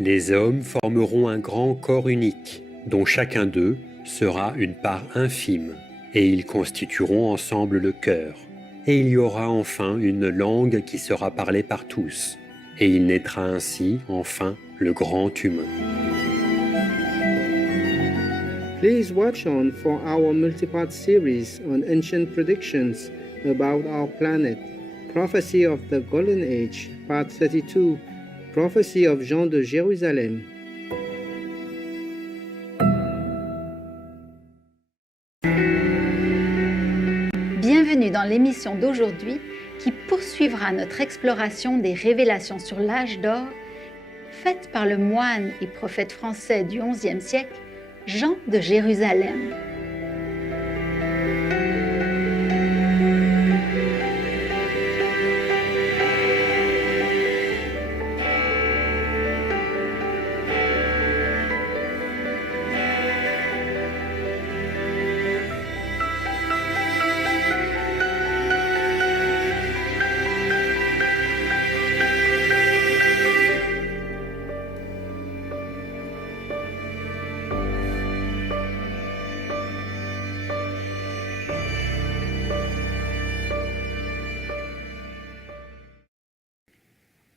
Les hommes formeront un grand corps unique, dont chacun d'eux sera une part infime, et ils constitueront ensemble le cœur. Et il y aura enfin une langue qui sera parlée par tous, et il naîtra ainsi, enfin, le grand humain. Please watch on for our multi-part series on ancient predictions about our planet. Prophecy of the Golden Age, Part 32, Prophecy of Jean de Jérusalem. Bienvenue dans l'émission d'aujourd'hui qui poursuivra notre exploration des révélations sur l'âge d'or faite par le moine et prophète français du XIe siècle, Jean de Jérusalem.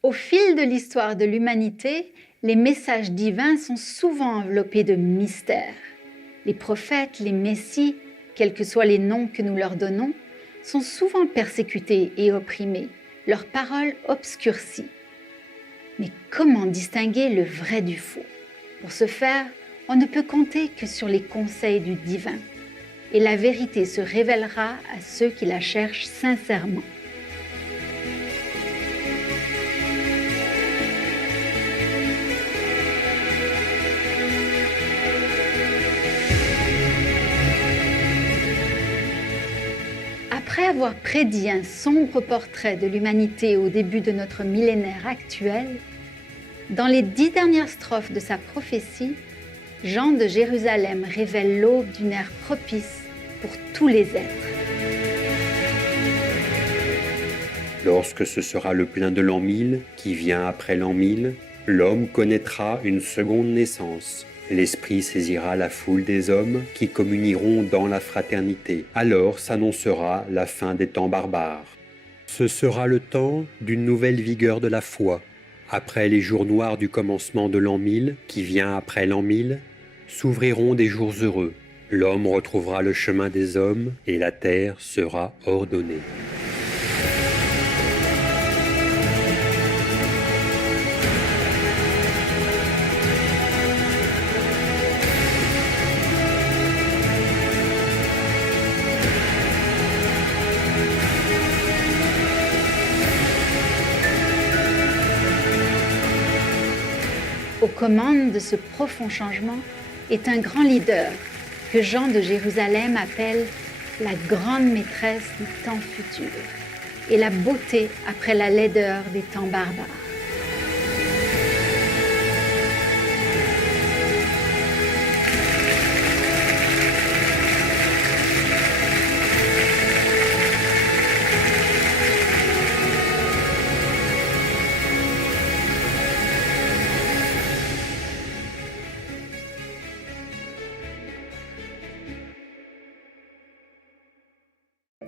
Au fil de l'histoire de l'humanité, les messages divins sont souvent enveloppés de mystères. Les prophètes, les messies, quels que soient les noms que nous leur donnons, sont souvent persécutés et opprimés, leurs paroles obscurcies. Mais comment distinguer le vrai du faux? Pour ce faire, on ne peut compter que sur les conseils du divin, et la vérité se révélera à ceux qui la cherchent sincèrement. Après avoir prédit un sombre portrait de l'humanité au début de notre millénaire actuel, dans les 10 dernières strophes de sa prophétie, Jean de Jérusalem révèle l'aube d'une ère propice pour tous les êtres. Lorsque ce sera le plein de l'an 1000, qui vient après l'an 1000, l'homme connaîtra une seconde naissance. L'Esprit saisira la foule des hommes qui communieront dans la fraternité. Alors s'annoncera la fin des temps barbares. Ce sera le temps d'une nouvelle vigueur de la foi. Après les jours noirs du commencement de l'an 1000, qui vient après l'an 1000, s'ouvriront des jours heureux. L'homme retrouvera le chemin des hommes et la terre sera ordonnée. Aux commandes de ce profond changement est un grand leader que Jean de Jérusalem appelle la grande maîtresse du temps futur et la beauté après la laideur des temps barbares.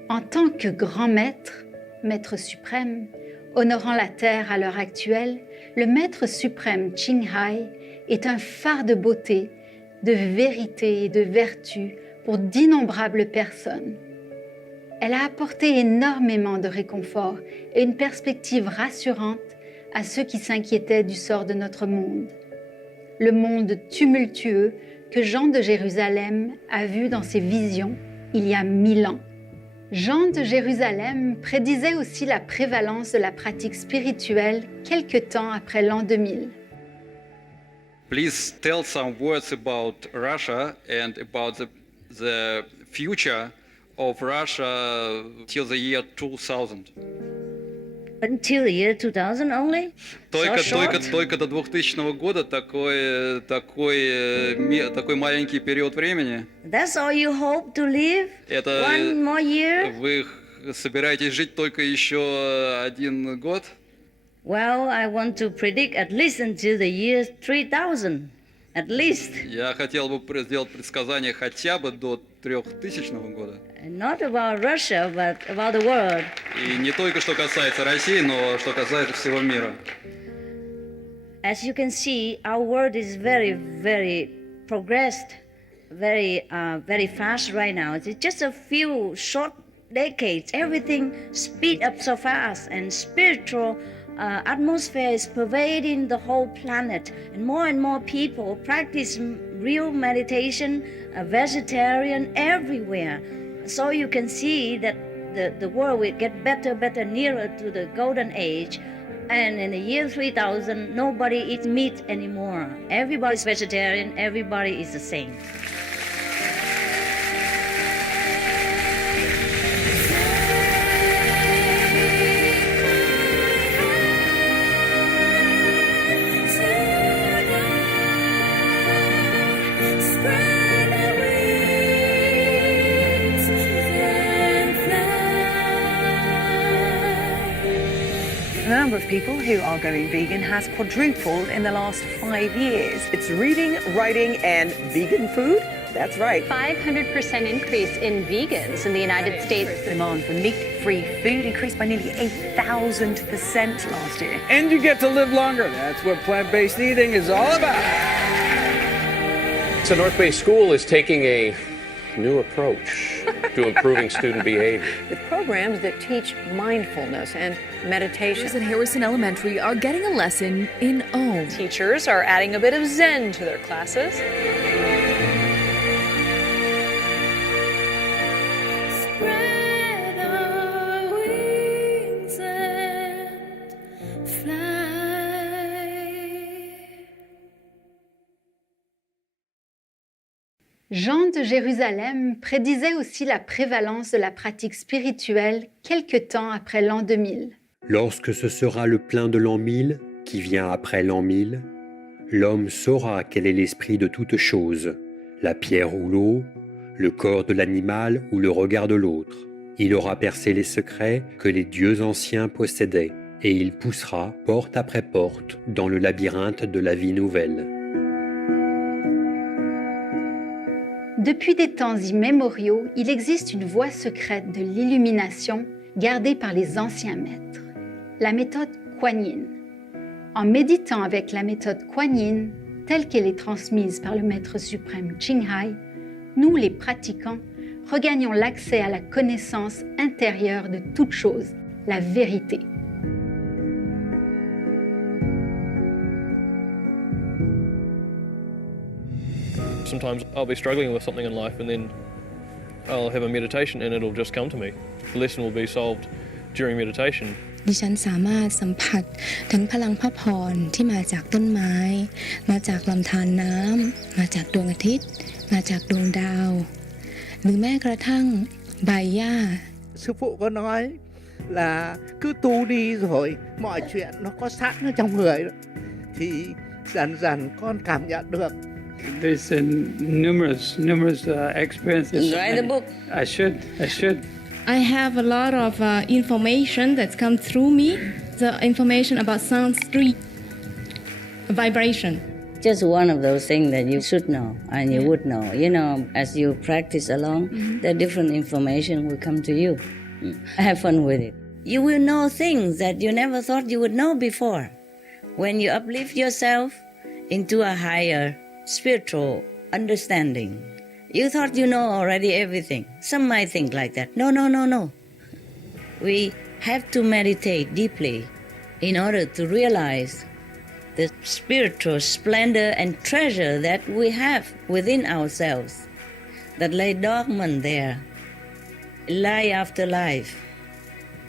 En tant que grand maître, maître suprême, honorant la terre à l'heure actuelle, le maître suprême Qinghai est un phare de beauté, de vérité et de vertu pour d'innombrables personnes. Elle a apporté énormément de réconfort et une perspective rassurante à ceux qui s'inquiétaient du sort de notre monde. Le monde tumultueux que Jean de Jérusalem a vu dans ses visions il y a 1000 ans. Jean de Jérusalem prédisait aussi la prévalence de la pratique spirituelle quelque temps après l'an 2000. Please tell some words about Russia and about the future of Russia till the year 2000. Until the year 2000 only? Только до 2000 года такой маленький период времени. That's all you hope to live? Это One more year? вы собираетесь жить только еще 1 год? Well, I want to predict at least until the year 3000, at least. Я хотел бы сделать предсказание хотя бы до 3000 года. And not about Russia, but about the world. И не только что касается России, но что касается всего мира. As you can see, our world is very, very progressed, very fast right now. It's just a few short decades. Everything speed up so fast, and spiritual atmosphere is pervading the whole planet. And more people practice real meditation, vegetarian everywhere. So you can see that the world will get better, nearer to the golden age. And in the year 3000, nobody eats meat anymore. Everybody's vegetarian, everybody is the same. The number of people who are going vegan has quadrupled in the last 5 years. It's reading, writing, and vegan food? That's right. 500% increase in vegans in the United States. Demand for meat-free food increased by nearly 8,000% last year. And you get to live longer. That's what plant-based eating is all about. So North Bay School is taking a new approach to improving student behavior. With programs that teach mindfulness and meditation. Teachers at Harrison Elementary are getting a lesson in Om. Teachers are adding a bit of Zen to their classes. Spread our wings and fly. Jean de Jérusalem prédisait aussi la prévalence de la pratique spirituelle quelque temps après l'an 2000. Lorsque ce sera le plein de l'an 1000, qui vient après l'an 1000, l'homme saura quel est l'esprit de toute chose, la pierre ou l'eau, le corps de l'animal ou le regard de l'autre. Il aura percé les secrets que les dieux anciens possédaient, et il poussera porte après porte dans le labyrinthe de la vie nouvelle. Depuis des temps immémoriaux, il existe une voie secrète de l'illumination gardée par les anciens maîtres, la méthode Kuan Yin. En méditant avec la méthode Kuan Yin, telle qu'elle est transmise par le maître suprême Ching Hai, nous, les pratiquants, regagnons l'accès à la connaissance intérieure de toute chose, la vérité. Sometimes I'll be struggling with something in life and then I'll have a meditation and it'll just come to me. The lesson will be solved during meditation. ดิฉันสามารถสัมผัสถึงพลังพระพรที่มาจากต้นไม้มาจากลำธารน้ำมาจากดวงอาทิตย์มาจากดวงดาวหรือแม้กระทั่งใบหญ้า Sư phụ có nói là cứ tu đi rồi mọi chuyện nó có sẵn ở trong người đó. Thì dần dần con cảm nhận được. There's numerous experiences. Write the book. I should. I have a lot of information that's come through me. The information about sound, street, vibration. Just one of those things that you should know and you would know. You know, as you practice along, the different information will come to you. Have fun with it. You will know things that you never thought you would know before. When you uplift yourself into a higher spiritual understanding, you thought you know already everything. Some might think like that. No. We have to meditate deeply in order to realize the spiritual splendor and treasure that we have within ourselves that lay dormant there, lie after life,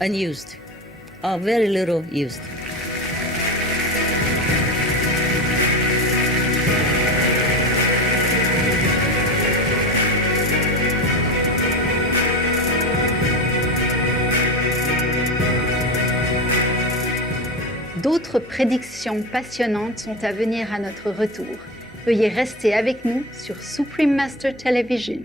unused, or very little used. D'autres prédictions passionnantes sont à venir à notre retour. Veuillez rester avec nous sur Supreme Master Television.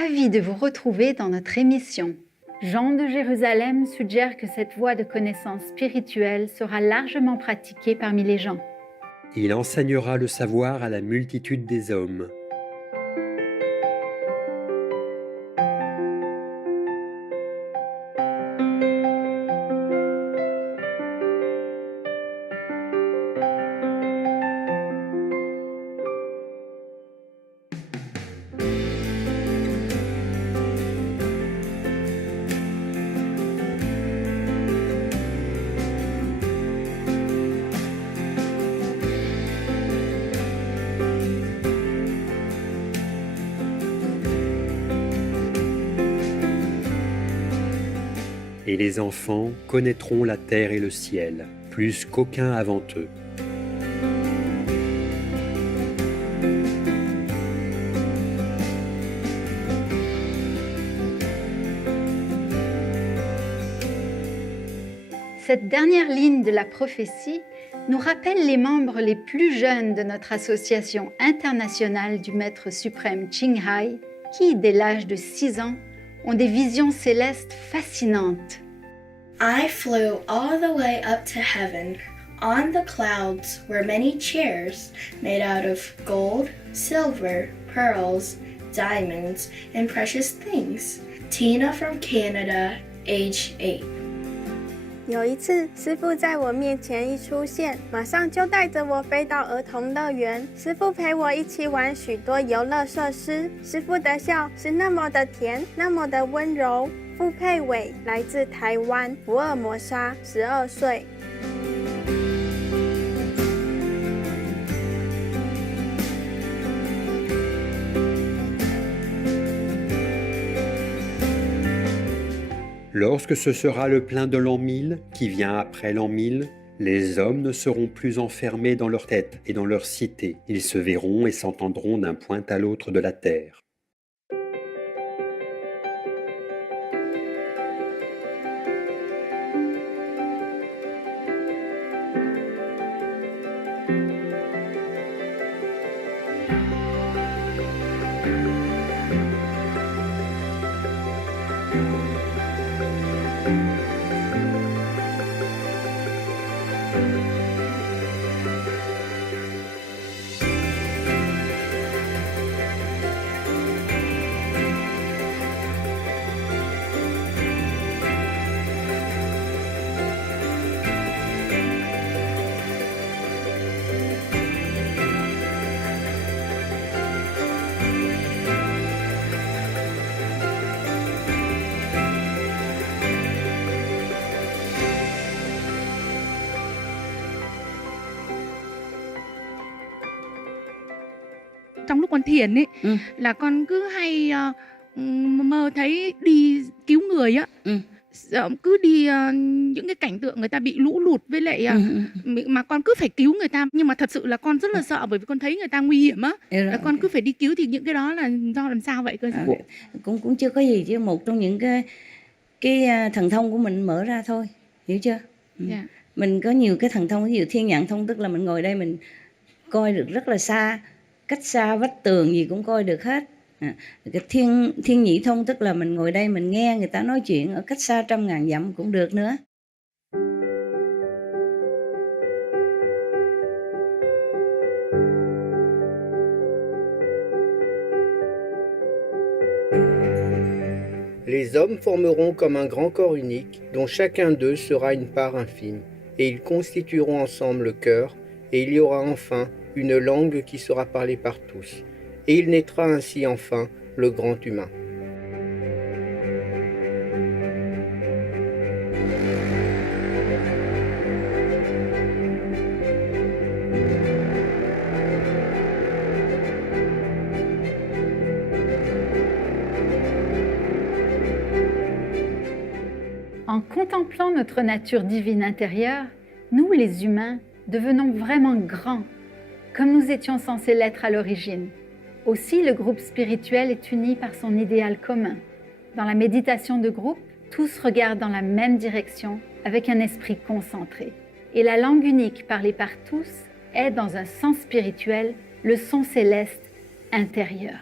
ravis de vous retrouver dans notre émission. Jean de Jérusalem suggère que cette voie de connaissance spirituelle sera largement pratiquée parmi les gens. Il enseignera le savoir à la multitude des hommes. Et les enfants connaîtront la terre et le ciel, plus qu'aucun avant eux. Cette dernière ligne de la prophétie nous rappelle les membres les plus jeunes de notre association internationale du Maître suprême Ching Hai, qui, dès l'âge de 6 ans, ont des visions célestes fascinantes. I flew all the way up to heaven. On the clouds were many chairs made out of gold, silver, pearls, diamonds, and precious things. Tina from Canada, age 8. 有一次，师父在我面前一出现，马上就带着我飞到儿童乐园。师父陪我一起玩许多游乐设施。师父的笑是那么的甜，那么的温柔。傅佩伟来自台湾，福尔摩沙，12岁。Lorsque ce sera le plein de l'an 1000, qui vient après l'an 1000, les hommes ne seront plus enfermés dans leur tête et dans leur cité. Ils se verront et s'entendront d'un point à l'autre de la terre. Trong lúc con thiền ấy là con cứ hay mơ thấy đi cứu người á, cứ đi những cái cảnh tượng người ta bị lũ lụt với lại mà con cứ phải cứu người ta, nhưng mà thật sự là con rất là sợ bởi vì con thấy người ta nguy hiểm á, là con cứ phải đi cứu. Thì những cái đó là do làm sao vậy cơ? Cũng chưa có gì chứ, một trong những cái thần thông của mình mở ra thôi, hiểu chưa? Yeah. Mình có nhiều cái thần thông, ví dụ thiên nhãn thông, tức là mình ngồi đây mình coi được rất là xa, cách xa vách tường gì cũng coi được hết. Cái thiên nhĩ thông tức là mình ngồi đây mình nghe người ta nói chuyện ở cách xa 100.000 dặm cũng được nữa. Les hommes formeront comme un grand corps unique, dont chacun d'eux sera une part infime, et ils constitueront ensemble le cœur, et il y aura enfin une langue qui sera parlée par tous, et il naîtra ainsi enfin le grand humain. En contemplant notre nature divine intérieure, nous les humains devenons vraiment grands, comme nous étions censés l'être à l'origine. Aussi, le groupe spirituel est uni par son idéal commun. Dans la méditation de groupe, tous regardent dans la même direction avec un esprit concentré. Et la langue unique parlée par tous est, dans un sens spirituel, le son céleste intérieur.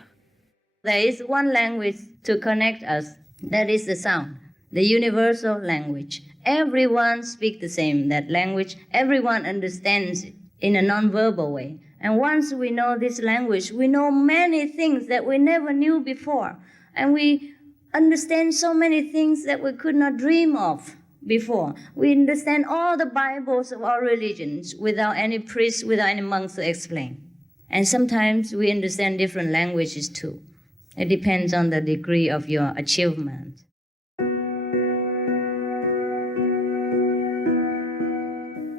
There is one language to connect us. That is the sound, the universal language. Everyone speaks the same, that language. Everyone understands it in a non-verbal way. And once we know this language, we know many things that we never knew before. And we understand so many things that we could not dream of before. We understand all the Bibles of our religions without any priest, without any monks to explain. And sometimes we understand different languages too. It depends on the degree of your achievement.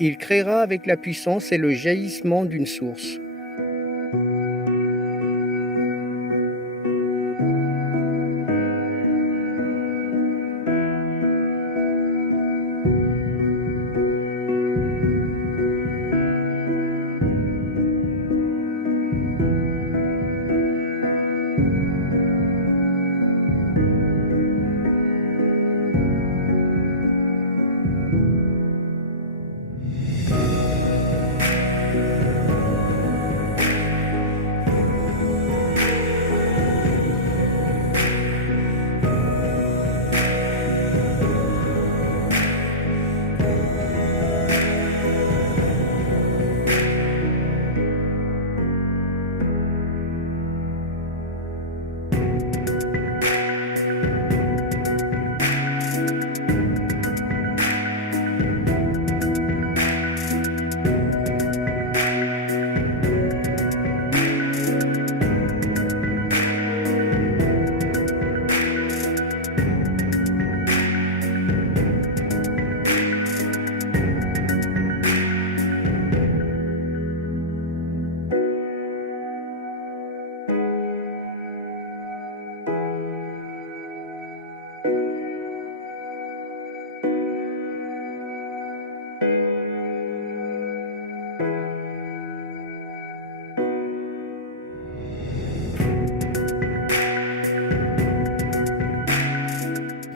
Il créera avec la puissance et le jaillissement d'une source.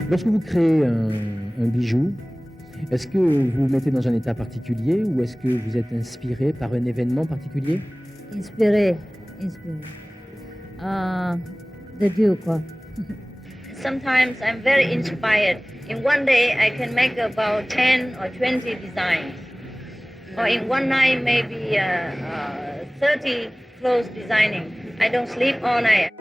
Lorsque vous créez un bijou, est-ce que vous le mettez dans un état particulier ou est-ce que vous êtes inspiré par un événement particulier? Inspiré. The dew, quoi. Sometimes I'm very inspired. In one day I can make about 10 or 20 designs. Or in one night maybe 30 clothes designing. I don't sleep all night.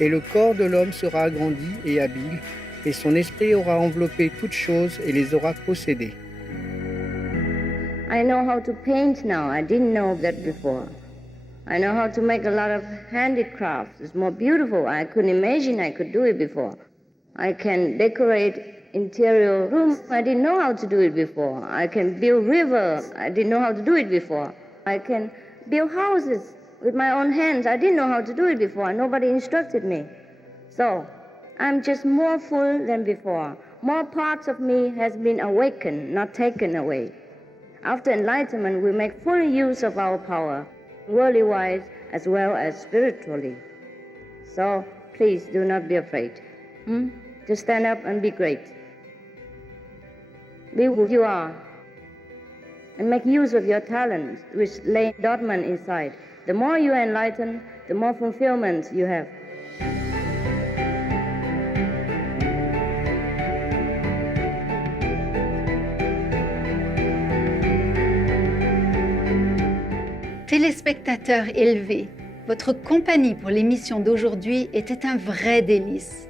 Et le corps de l'homme sera agrandi et habile, et son esprit aura enveloppé toutes choses et les aura possédées. I know how to paint now. I didn't know that before. I know how to make a lot of handicrafts. It's more beautiful. I couldn't imagine I could do it before. I can decorate interior rooms. I didn't know how to do it before. I can build rivers. I didn't know how to do it before. I can build houses with my own hands. I didn't know how to do it before. Nobody instructed me. So I'm just more full than before. More parts of me has been awakened, not taken away. After enlightenment, we make full use of our power, worldly-wise as well as spiritually. So please do not be afraid. Just stand up and be great. Be who you are. And make use of your talents, which lay dormant inside. The more you enlighten, the more fulfillment you have. Téléspectateurs élevés, votre compagnie pour l'émission d'aujourd'hui était un vrai délice.